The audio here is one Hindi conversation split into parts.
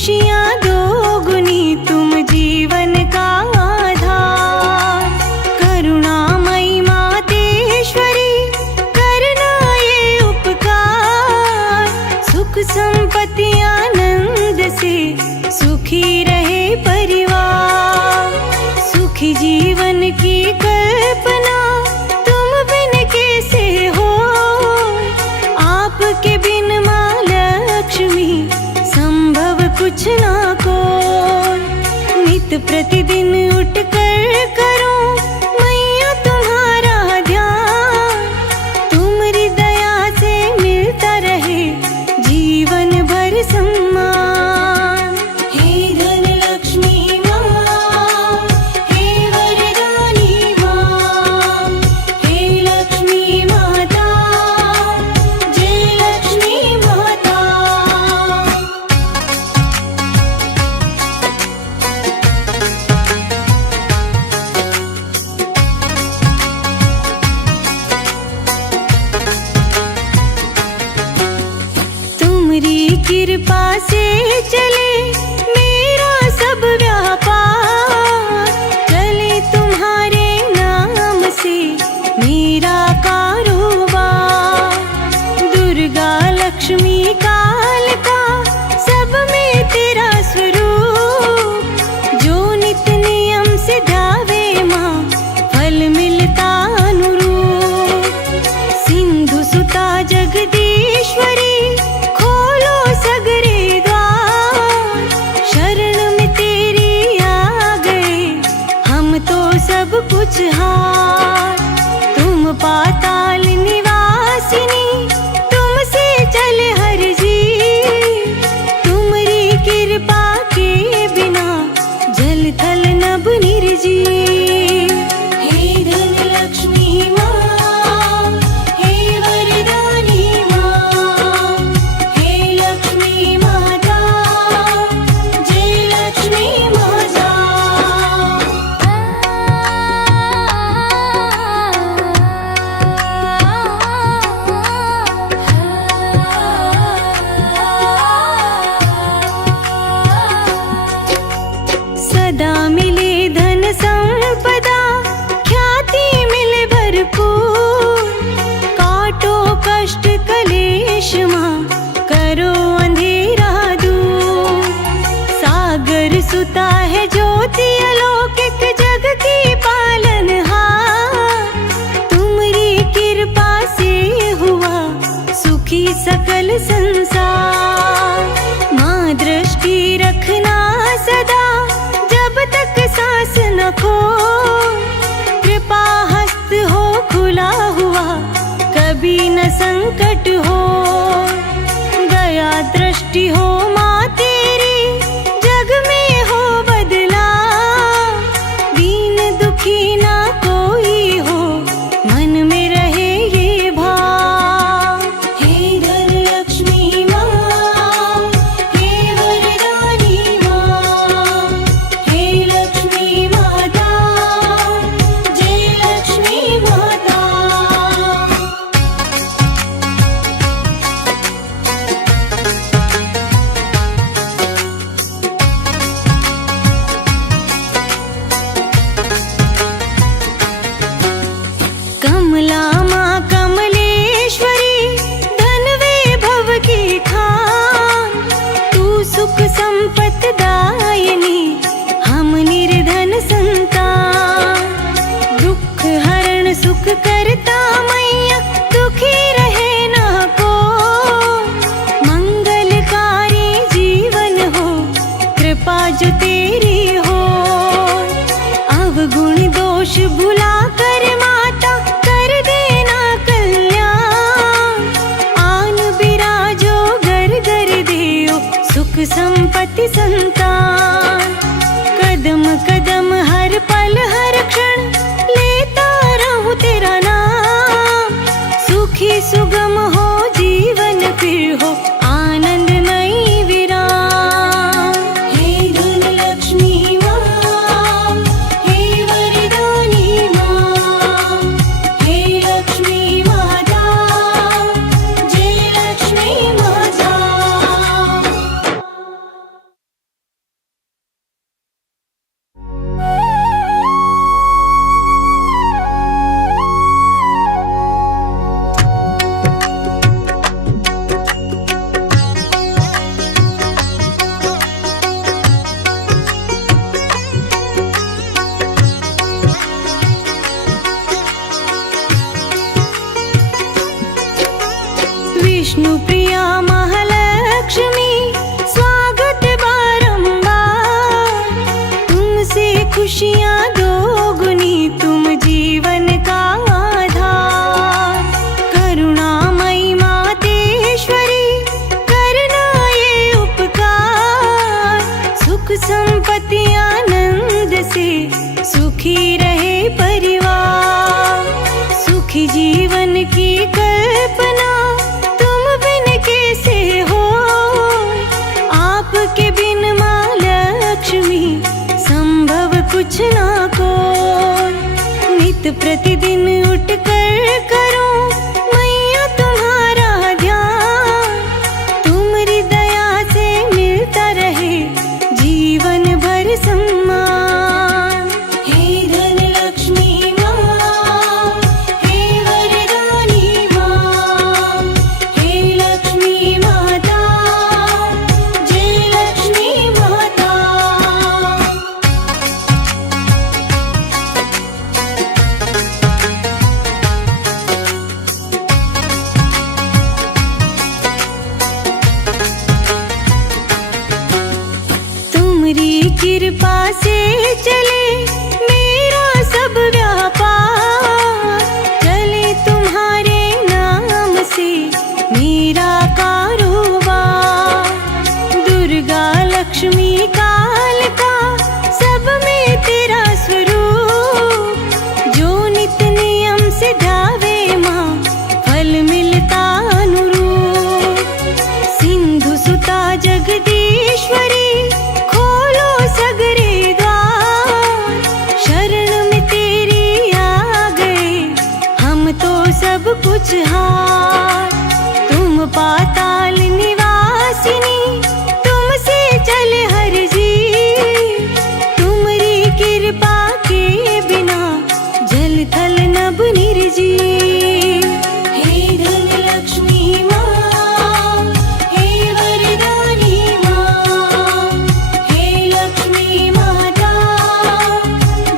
खुशियाँ दोगुनी तुम जीवन का आधार। करुणामयी मातेश्वरी करना ये उपकार। सुख संपत्ति आनंद से सुखी रहे परिवार। सुखी जीवन की कल्पना तुम बिन कैसे हो। आपके बिन माँ लक्ष्मी संभव कुछ ना को। नित प्रतिदिन उठ कर करो मैया तुम्हारा ध्यान। तुम्हारी दया से मिलता रहे जीवन भर सम्मान। हे धन लक्ष्मी माँ, हे वरदानी माँ, हे लक्ष्मी माता, जय लक्ष्मी माता। तुम्हारी कृपा से चले मेरा सब व्यापार। चले तुम्हारे नाम से मेरा कारोबार। दुर्गा लक्ष्मी कालिका सब में तेरा स्वरूप। जो नित नियम से ध्यावे माँ फल मिलता अनुरूप। सिंधु सुता जगदीश्वरी खोलो सगरे द्वार। शरण में तेरी आ गए हम तो सब कुछ हार। तुम पाताल निवासिनी तुमसे चले हर जी। तुम्हारी कृपा के बिना जल थल नभ निर्जीव। हे धन लक्ष्मी माँ, हे वरदानी माँ, हे लक्ष्मी माता, जय लक्ष्मी माता। सदा मिले धन संपदा ख्याति मिले भरपूर। काटो कष्ट कलेश माँ करो अंधेरा दूर। सागर सुता है ज्योति अलौकिक जग की पालनहार। तुम्हारी कृपा से हुआ सुखी सकल संसार। माँ दृष्टि रखना सदा जब तक सांस न खो। कृपा हस्त हो खुला हुआ कभी न संकट हो। दया दृष्टि हो माँ तेरी जग में हो बदला। दीन दुखी ना कोई हो मन में रहे ये भाव। हे धन लक्ष्मी माँ, हे वरदानी माँ, हे लक्ष्मी माता, जय लक्ष्मी माता। कमला माँ कमलेश्वरी धन वैभव की खान। तू सुख संपत दायिनी हम निर्धन संतान। दुख हरण सुख करता मैया दुखी रहे ना को। मंगलकारी जीवन हो कृपा जो तेरी हो। अवगुण दोष भुला कर माता कर देना कल्याण। आन बिराजो घर घर देओ सुख संपत्ति संतान। कदम कदम हर पल हर क्षण लेता रहूं तेरा नाम। सुखी सुगम हो जीवन फिर हो विष्णु प्रिया महालक्ष्मी स्वागत बारंबार, तुमसे खुशियाँ दोगुनी तुम जीवन का आधार। करुणामयी मातेश्वरी करना ये उपकार, सुख संपत्ति आनंद से सुखी रहे परिवार। सुखी जीवन की कल्पना तुम बिन कैसे हो, आपके बिन माँ लक्ष्मी संभव कुछ ना को। नित प्रतिदिन उठ कर करो मैया तुम्हारा ध्यान, तुम्हारी दया से मिलता रहे जीवन भर सम्मान। हे धन लक्ष्मी माँ, हे वरदानी माँ, हे लक्ष्मी माता, जय लक्ष्मी माता। तुम्हारी कृपा से चले मेरा सब व्यापार, चले तुम्हारे नाम से मेरा कारोबार। दुर्गा लक्ष्मी कालिका सब में तेरा स्वरूप, जो नित नियम से ध्यावे माँ फल मिलता अनुरूप। सिंधु सुता जगदीश्वरी खोलो सगरे द्वार, शरण में तेरी आ गए हम तो सब कुछ हार। तुम पाताल निवासिनी तुमसे चले हर जी, तुम्हारी कृपा के बिना जल थल नभ निर्जीव। हे धन लक्ष्मी माँ, हे वरदानी माँ, हे लक्ष्मी माता,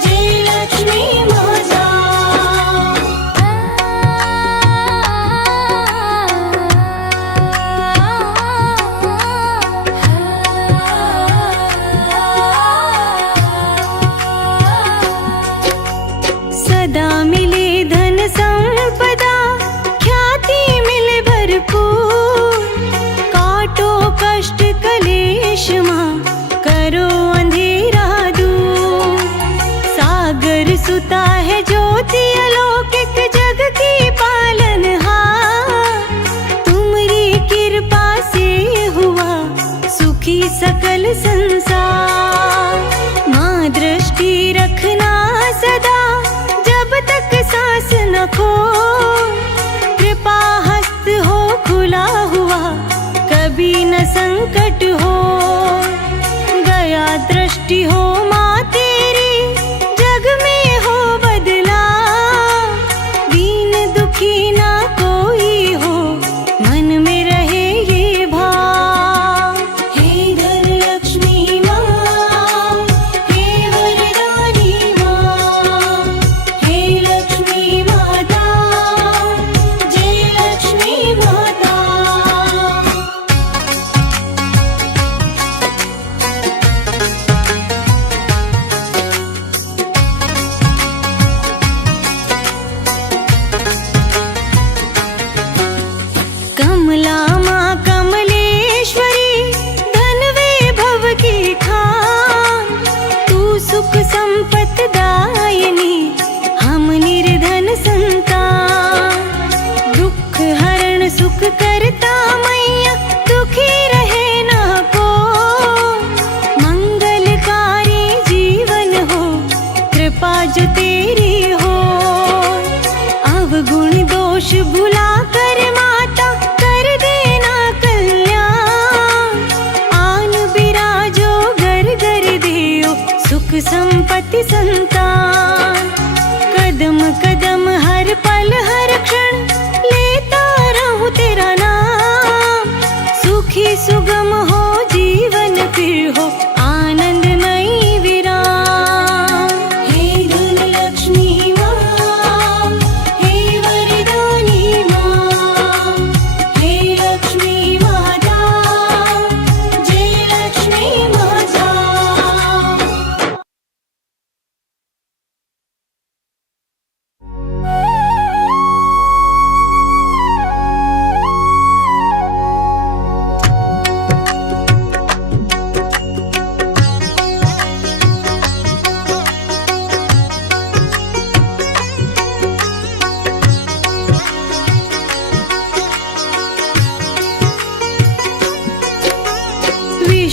जय लक्ष्मी माता। सदा मिले धन संपदा, ख्याति मिले भरपूर। काटो कष्ट कलेश माँ, करो अंधेरा दूर। सागर सुता है ज्योति अलौकिक जग की पालनहार, तुम्हारी कृपा से हुआ सुखी सकल संसार। माँ दृष्टि रखना सदा जब तक सांस न खो, कृपा हस्त हो खुला हुआ कभी न संकट हो। गया दृष्टि हो माँ तेरी जग में हो बदला, दीन दुखी ना कोई हो मन में रहे ये भाव। हे धन लक्ष्मी माँ, हे वरदानी माँ, हे लक्ष्मी माता, जय लक्ष्मी माता। कमला माँ कमलेश्वरी धन वैभव की खान, तू सुख संपत दायिनी हम निर्धन संतान। दुख हरण सुख करता मैया दुखी रहे ना को, मंगलकारी जीवन हो कृपा जो तेरी हो। अवगुण दोष भुला कर माता कर देना कल्याण, आन बिराजो घर घर देओ सुख संपत्ति संतान। कदम कदम हर पल हर क्षण लेता रहूं तेरा नाम,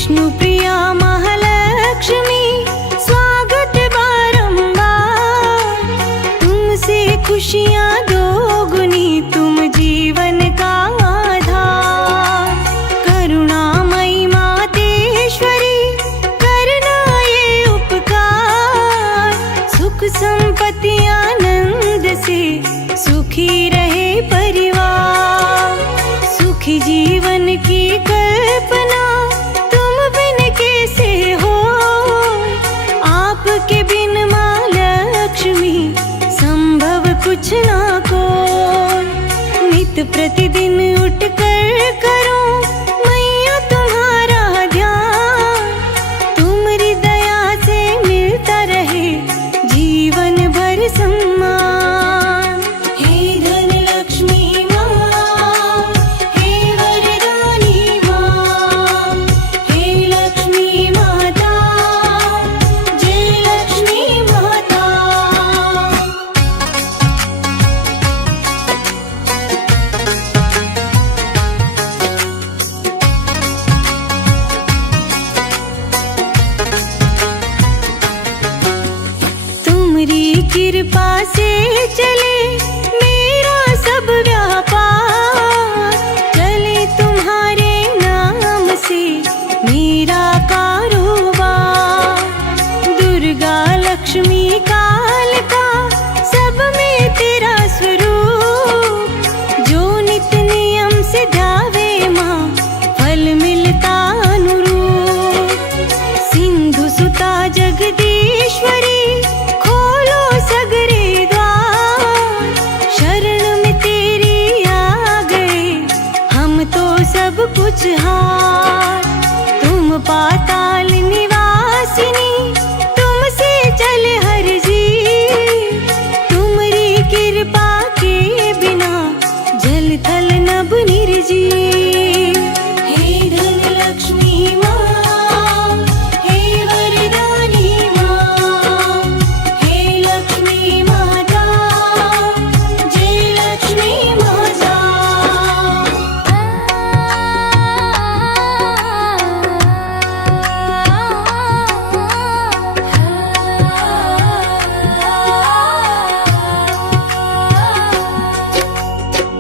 विष्णु प्रिया महालक्ष्मी स्वागत बारंबार। तुमसे खुशियाँ दोगुनी तुम जीवन का आधार। करुणामयी मातेश्वरी करना ये उपकार। सुख संपत्ति आनंद से सुखी रहे परिवार। सुखी जीवन की कल्पना तुम बिन कैसे हो। आपके बिन माँ लक्ष्मी संभव कुछ ना को। नित प्रतिदिन उठ कर करो मैया तुम्हारा ध्यान। तुम्हारी दया से मिलता रहे जीवन भर सम्मान। हे धन लक्ष्मी माँ, हे वरदानी माँ, हे लक्ष्मी माता, जय लक्ष्मी माता। तुम्हारी कृपा से चले मेरा सब व्यापार। चले तुम्हारे नाम से मेरा कारोबार। दुर्गा लक्ष्मी कालिका सब में तेरा स्वरूप। जो नित नियम से ध्यावे माँ फल मिलता अनुरूप। सिंधु सुता जगदीश्वरी खोलो सगरे द्वार। शरण में तेरी आ गए हम तो सब कुछ हार। तुम पाताल निवासिनी तुमसे चले हर जी। तुम्हारी कृपा के बिना जल थल नभ निर्जीव। हे धन लक्ष्मी माँ, हे वरदानी माँ, हे लक्ष्मी माता, जय लक्ष्मी माता।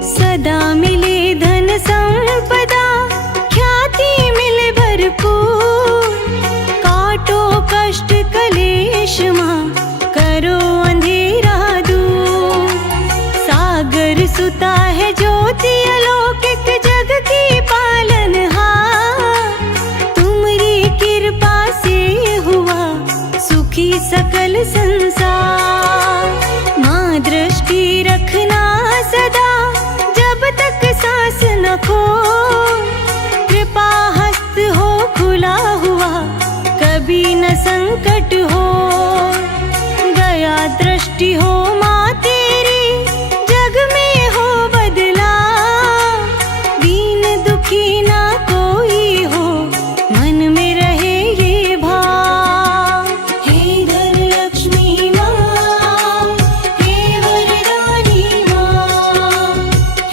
सदा मिले धन संपदा ख्याति मिले भरपूर। काटो कष्ट कलेश माँ करो अंधेरा दूर। सागर सुता है ज्योति अलौकिक जग की पालनहार। तुम्हारी कृपा से हुआ सुखी सकल संसार। माँ दृष्टि रखना सदा जब तक सांस न खो। कृपा हस्त हो खुला हुआ कभी न संकट हो। दया दृष्टि हो माँ तेरी जग में हो बदला। दीन दुखी ना कोई हो मन में रहे ये भाव। हे धन लक्ष्मी माँ, हे वरदानी माँ,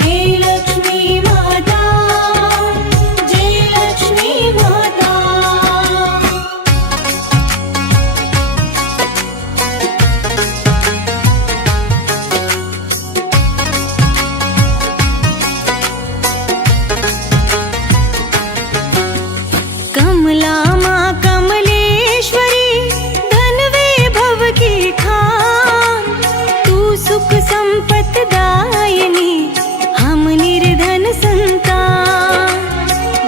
हे लक्ष्मी माता, जय लक्ष्मी माता। कमला माँ कमलेश्वरी धन वैभव की खान। तू सुख संपत दायिनी हम निर्धन संतान।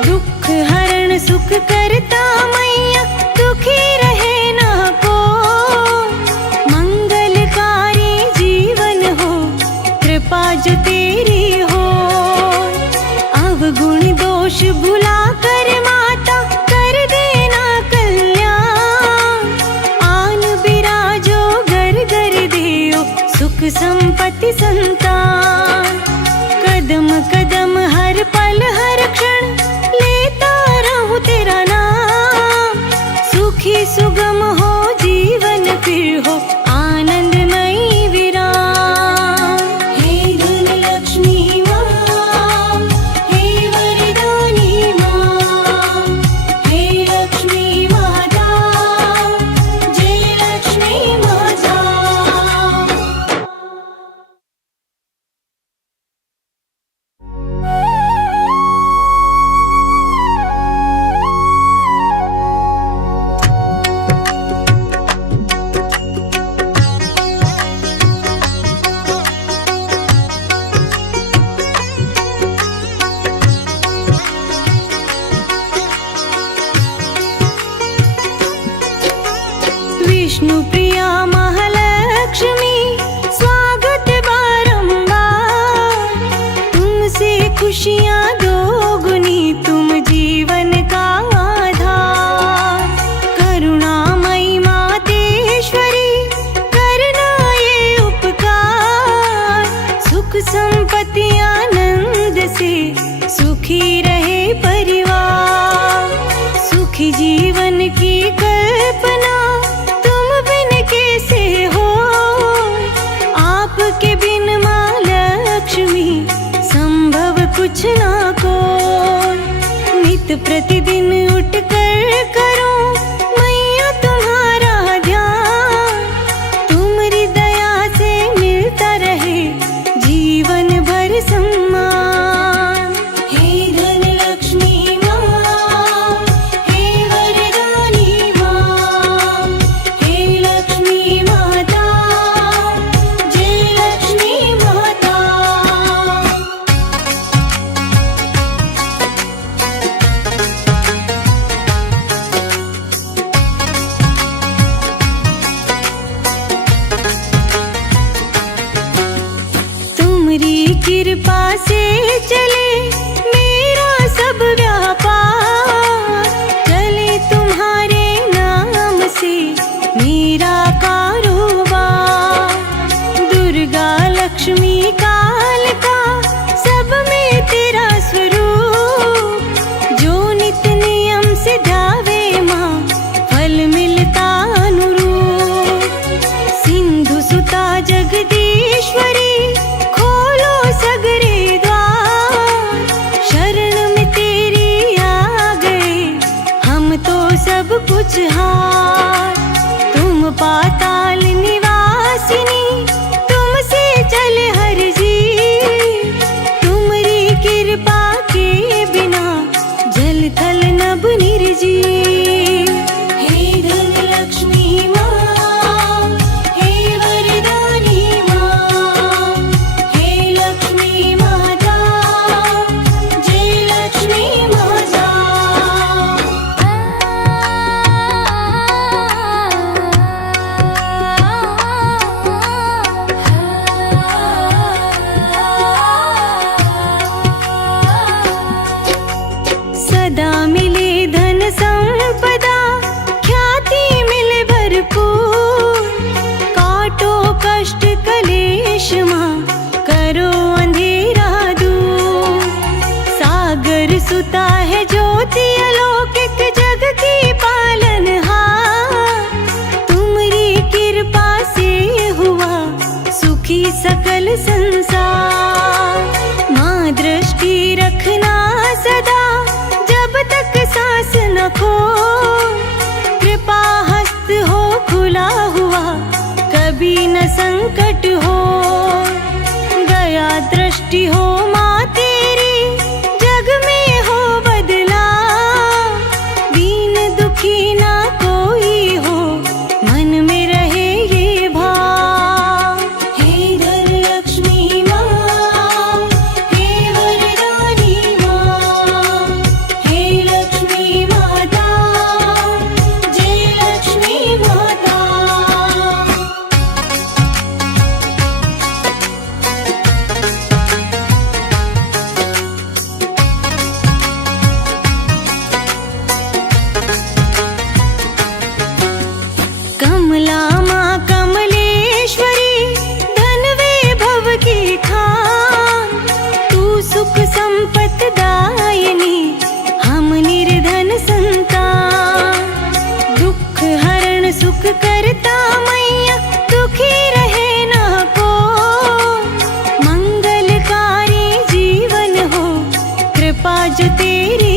दुख हरण सुख करता मैया दुखी रहे ना को। मंगलकारी जीवन हो कृपा जो तेरी हो। अवगुण दोष भुला कर माता कर देना कल्याण। आन बिराजो घर घर देओ सुख संपत्ति संतान। कदम कदम हर पल हर क्षण लेता रहूं तेरा नाम। सुखी सुगम हो जीवन फिर हो आनंदमयी विराम। हे धन लक्ष्मी माँ, हे वरदानी माँ, विष्णु प्रिया महालक्ष्मी स्वागत बारंबार, तुमसे खुशियाँ दोगुनी तुम जीवन का आधार। करुणामयी मातेश्वरी करना ये उपकार, सुख संपत्ति आनंद से सुखी रहे परिवार। सुखी जीवन की कल्पना तुम बिन कैसे हो, आपके बिन माँ लक्ष्मी संभव कुछ ना कोई। नित प्रतिदिन उठ कर करो मैया तुम्हारा ध्यान, तुम्हारी दया से मिलता रहे जीवन भर सम्मान। हे धन लक्ष्मी माँ, हे वरदानी माँ, हे लक्ष्मी माता, जय लक्ष्मी माता। तुम्हारी कृपा से चले मेरा सब व्यापार, चले तुम्हारे नाम से मेरा कारोबार। दुर्गा लक्ष्मी कालिका सब में तेरा स्वरूप, जो नित नियम से ध्यावे माँ फल मिलता अनुरूप। सिंधु सुता जगदीश्वरी खोलो सगरे द्वार, शरण में तेरी आ गए हम तो सब कुछ हार। तुम पाताल निवासिनी तुमसे चले हर जी, तुम्हारी कृपा के बिना जल थल नभ निर्जीव। हे धन लक्ष्मी माँ, हे वरदानी माँ, हे लक्ष्मी माता, जय लक्ष्मी माता। सदा मिले धन संपदा, ख्याति मिले भरपूर, काटो कष्ट कलेश माँ करो अंधेरा दूर। सागर सुता है ज्योति अलौकिक जग की पालनहार, तुम्हारी कृपा से हुआ सुखी सकल संसार। माँ दृष्टि रखना सदा जब तक सांस न खो, कृपा हस्त हो खुला हुआ कभी न संकट हो। दया दृष्टि हो माँ तेरी जग में हो बदला, दीन दुखी ना कोई हो मन में रहे ये भाव। हे धन लक्ष्मी माँ, हे वरदानी माँ, हे लक्ष्मी माता, जय लक्ष्मी माता। कमला माँ कमलेश्वरी धन वैभव की खान, तू सुख संपत दायिनी हम निर्धन संतान। दुख हरण सुख करता मैया दुखी रहे ना को, मंगलकारी जीवन हो कृपा जो तेरी